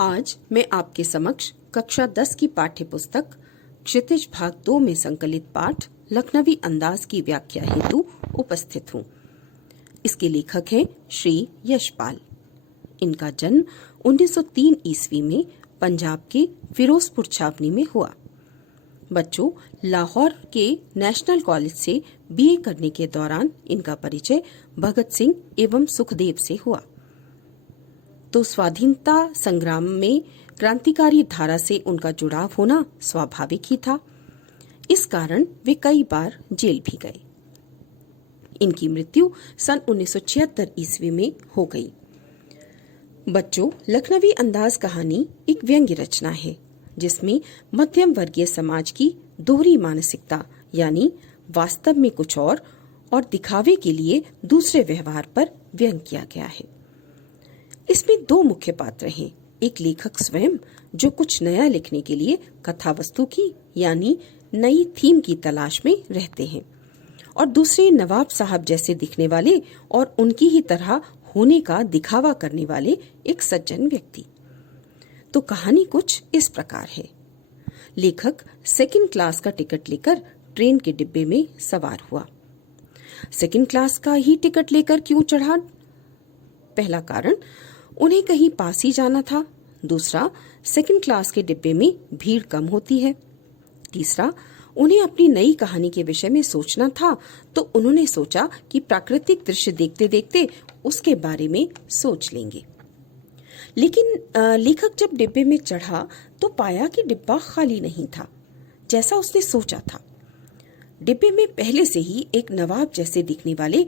आज मैं आपके समक्ष कक्षा 10 की पाठ्य पुस्तक क्षितिज भाग 2 में संकलित पाठ लखनवी अंदाज की व्याख्या हेतु उपस्थित हूँ। इसके लेखक हैं श्री यशपाल। इनका जन्म 1903 ईस्वी में पंजाब के फिरोजपुर छावनी में हुआ। बच्चों, लाहौर के नेशनल कॉलेज से बीए करने के दौरान इनका परिचय भगत सिंह एवं सुखदेव से हुआ। तो स्वाधीनता संग्राम में क्रांतिकारी धारा से उनका जुड़ाव होना स्वाभाविक ही था। इस कारण वे कई बार जेल भी गए। इनकी मृत्यु सन 1976 ईस्वी में हो गई। बच्चों, लखनवी अंदाज कहानी एक व्यंग्य रचना है जिसमें मध्यम वर्गीय समाज की दोहरी मानसिकता यानी वास्तव में कुछ और दिखावे के लिए दूसरे व्यवहार पर व्यंग किया गया है। इसमें दो मुख्य पात्र हैं, एक लेखक स्वयं जो कुछ नया लिखने के लिए कथा वस्तु की यानी नई थीम की तलाश में रहते हैं, और दूसरे नवाब साहब जैसे दिखने वाले और उनकी ही तरह होने का दिखावा करने वाले एक सज्जन व्यक्ति। तो कहानी कुछ इस प्रकार है। लेखक सेकंड क्लास का टिकट लेकर ट्रेन के डिब्बे में सवार हुआ। सेकंड क्लास का ही टिकट लेकर क्यों चढ़ा? पहला कारण, उन्हें कहीं पास ही जाना था। दूसरा, सेकंड क्लास के डिब्बे में भीड़ कम होती है। तीसरा, उन्हें अपनी नई कहानी के विषय में सोचना था, तो उन्होंने सोचा कि प्राकृतिक दृश्य देखते देखते उसके बारे में सोच लेंगे। लेकिन लेखक जब डिब्बे में चढ़ा तो पाया कि डिब्बा खाली नहीं था जैसा उसने सोचा था। डिब्बे में पहले से ही एक नवाब जैसे दिखने वाले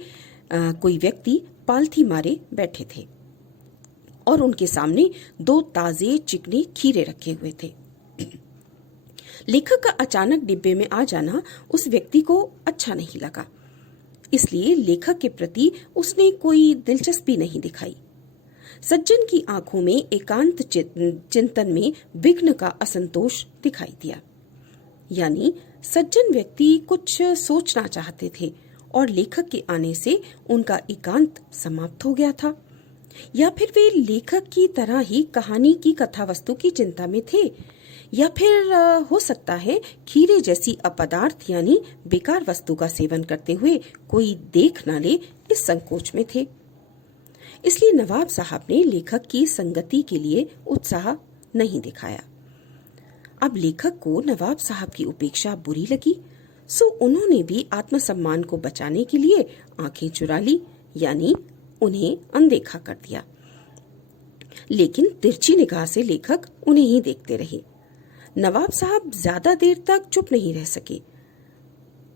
कोई व्यक्ति पालथी मारे बैठे थे और उनके सामने दो ताजे चिकने खीरे रखे हुए थे। लेखक का अचानक डिब्बे में आ जाना उस व्यक्ति को अच्छा नहीं लगा, इसलिए लेखक के प्रति उसने कोई दिलचस्पी नहीं दिखाई। सज्जन की आंखों में एकांत चिंतन में विघ्न का असंतोष दिखाई दिया, यानी सज्जन व्यक्ति कुछ सोचना चाहते थे और लेखक के आने से उनका एकांत समाप्त हो गया था, या फिर वे लेखक की तरह ही कहानी की कथा वस्तु की चिंता में थे, या फिर हो सकता है खीरे जैसी अपदार्थ यानी बेकार वस्तु का सेवन करते हुए कोई देख न ले इस संकोच में थे। इसलिए नवाब साहब ने लेखक की संगति के लिए उत्साह नहीं दिखाया। अब लेखक को नवाब साहब की उपेक्षा बुरी लगी, सो उन्होंने भी आत्मसम्मान को बचाने के लिए आंखें चुरा ली, यानी उन्हें अनदेखा कर दिया। लेकिन तिरछी निगाह से लेखक उन्हें ही देखते रहे। नवाब साहब ज्यादा देर तक चुप नहीं रह सके।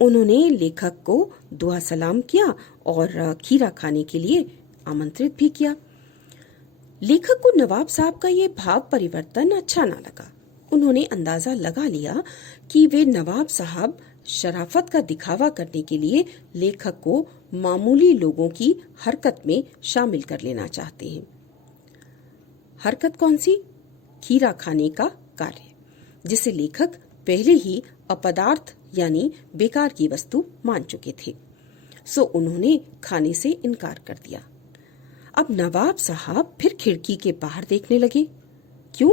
उन्होंने लेखक को दुआ सलाम किया और खीरा खाने के लिए आमंत्रित भी किया। लेखक को नवाब साहब का ये भाव परिवर्तन अच्छा ना लगा। उन्होंने अंदाजा लगा लिया कि वे नवाब साहब शराफत का दिखावा करने के लिए लेखक को मामूली लोगों की हरकत में शामिल कर लेना चाहते हैं। हरकत कौन सी? खीरा खाने का कार्य, जिसे लेखक पहले ही अपदार्थ यानी बेकार की वस्तु मान चुके थे, सो उन्होंने खाने से इनकार कर दिया। अब नवाब साहब फिर खिड़की के बाहर देखने लगे। क्यों?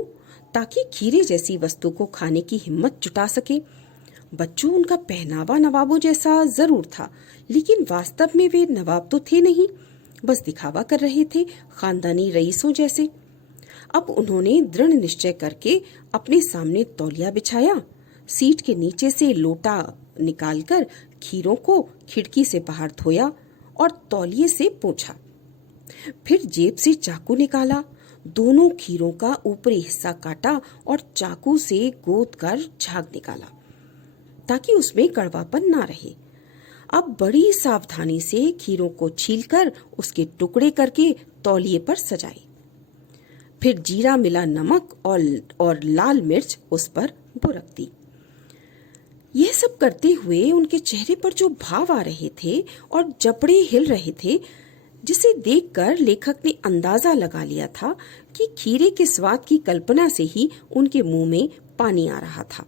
ताकि खीरे जैसी वस्तु को खाने की हिम्मत जुटा सके। बच्चों, उनका पहनावा नवाबों जैसा जरूर था, लेकिन वास्तव में वे नवाब तो थे नहीं, बस दिखावा कर रहे थे खानदानी रईसों जैसे। अब उन्होंने दृढ़ निश्चय करके अपने सामने तौलिया बिछाया, सीट के नीचे से लोटा निकालकर खीरों को खिड़की से बाहर धोया और तौलिए से पोंछा। फिर जेब से चाकू निकाला, दोनों खीरों का ऊपरी हिस्सा काटा और चाकू से गोद कर झाग निकाला ताकि उसमें कड़वापन ना रहे। अब बड़ी सावधानी से खीरों को छीलकर उसके टुकड़े करके तौलिए पर सजाए। फिर जीरा मिला नमक और लाल मिर्च उस पर बुरक दी। यह सब करते हुए उनके चेहरे पर जो भाव आ रहे थे और जबड़े हिल रहे थे, जिसे देखकर लेखक ने अंदाजा लगा लिया था कि खीरे के स्वाद की कल्पना से ही उनके मुंह में पानी आ रहा था।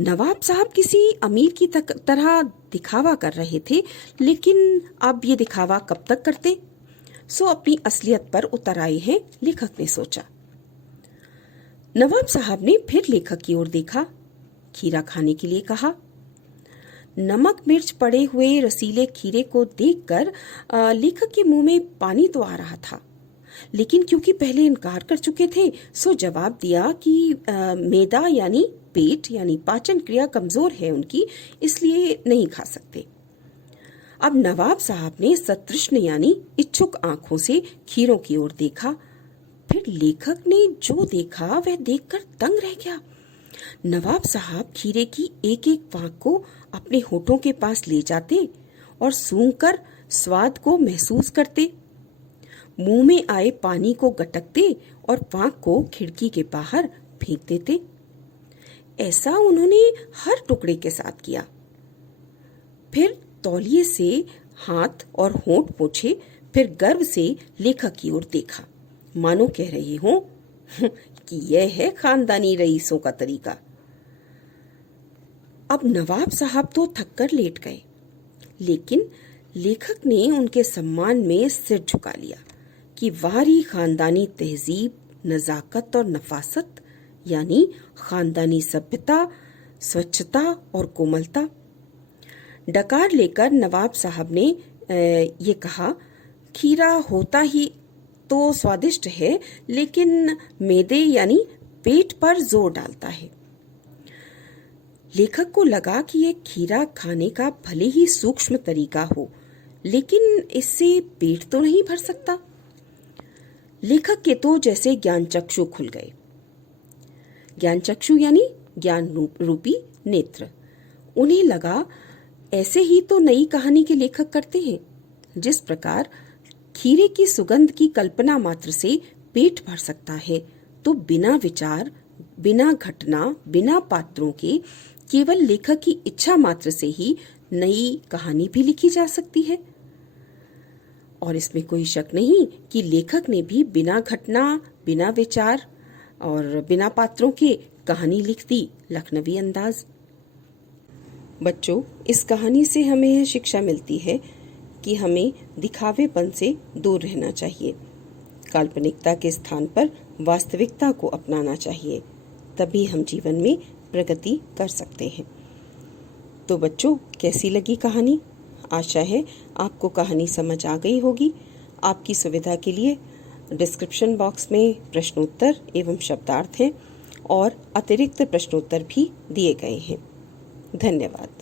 नवाब साहब किसी अमीर की तरह दिखावा कर रहे थे, लेकिन अब ये दिखावा कब तक करते? सो अपनी असलियत पर उतर आए हैं, लेखक ने सोचा। नवाब साहब ने फिर लेखक की ओर देखा, खीरा खाने के लिए कहा। नमक मिर्च पड़े हुए रसीले खीरे को देखकर लेखक के मुंह में पानी तो आ रहा था, लेकिन क्योंकि पहले इनकार कर चुके थे सो जवाब दिया कि मैदा यानी पेट यानी पाचन क्रिया कमजोर है उनकी, इसलिए नहीं खा सकते। अब नवाब साहब ने सतृष्ण यानी इच्छुक आंखों से खीरों की ओर देखा। फिर लेखक ने जो देखा वह देखकर दंग रह गया। नवाब साहब खीरे की एक एक फांक को अपने होठों के पास ले जाते और सूंघकर स्वाद को महसूस करते, मुंह में आए पानी को गटकते और फांक को खिड़की के बाहर फेंक देते। ऐसा उन्होंने हर टुकड़े के साथ किया। फिर तौलिए से हाथ और होंठ पोंछे, फिर गर्व से लेखक की ओर देखा, मानो कह रहे हो कि यह है खानदानी रईसों का तरीका। अब नवाब साहब तो थककर लेट गए, लेकिन लेखक ने उनके सम्मान में सिर झुका लिया कि वारी खानदानी तहजीब, नजाकत और नफासत यानी खानदानी सभ्यता, स्वच्छता और कोमलता। डकार लेकर नवाब साहब ने ये कहा, खीरा होता ही तो स्वादिष्ट है, लेकिन मैदे यानी पेट पर जोर डालता है। लेखक को लगा कि यह खीरा खाने का भले ही सूक्ष्म तरीका हो, लेकिन इससे पेट तो नहीं भर सकता। लेखक के तो जैसे ज्ञान चक्षु खुल गए। ज्ञान चक्षु यानी ज्ञान रूपी नेत्र। उन्हें लगा ऐसे ही तो नई कहानी के लेखक करते हैं। जिस प्रकार खीरे की सुगंध की कल्पना मात्र से पेट भर सकता है, तो बिना विचार, बिना घटना, बिना पात्रों के केवल लेखक की इच्छा मात्र से ही नई कहानी भी लिखी जा सकती है। और इसमें कोई शक नहीं कि लेखक ने भी बिना घटना, बिना विचार और बिना पात्रों के कहानी लिख दी, लखनवी अंदाज। बच्चों, इस कहानी से हमें यह शिक्षा मिलती है कि हमें दिखावेपन से दूर रहना चाहिए। काल्पनिकता के स्थान पर वास्तविकता को अपनाना चाहिए, तभी हम जीवन में प्रगति कर सकते हैं। तो बच्चों, कैसी लगी कहानी? आशा है आपको कहानी समझ आ गई होगी। आपकी सुविधा के लिए डिस्क्रिप्शन बॉक्स में प्रश्नोत्तर एवं शब्दार्थ हैं और अतिरिक्त प्रश्नोत्तर भी दिए गए हैं। धन्यवाद।